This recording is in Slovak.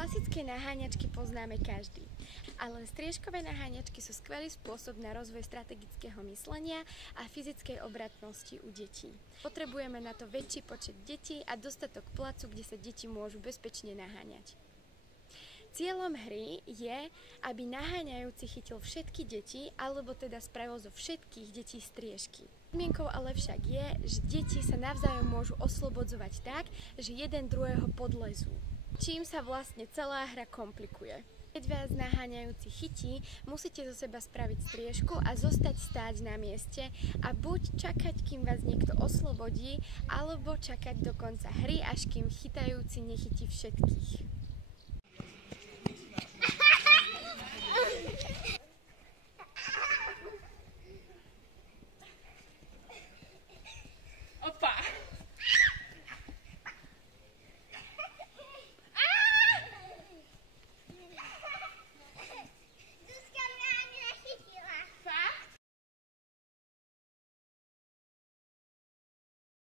Klasické naháňačky poznáme každý, ale striežkové naháňačky sú skvelý spôsob na rozvoj strategického myslenia a fyzickej obratnosti u detí. Potrebujeme na to väčší počet detí a dostatok placu, kde sa deti môžu bezpečne naháňať. Cieľom hry je, aby naháňajúci chytil všetky deti, alebo teda spravil zo všetkých detí striežky. Podmienkou ale však je, že deti sa navzájom môžu oslobodzovať tak, že jeden druhého podlezú. Čím sa vlastne celá hra komplikuje. Keď vás naháňajúci chytí, musíte zo seba spraviť striežku a zostať stáť na mieste a buď čakať, kým vás niekto oslobodí, alebo čakať do konca hry, až kým chytajúci nechytí všetkých.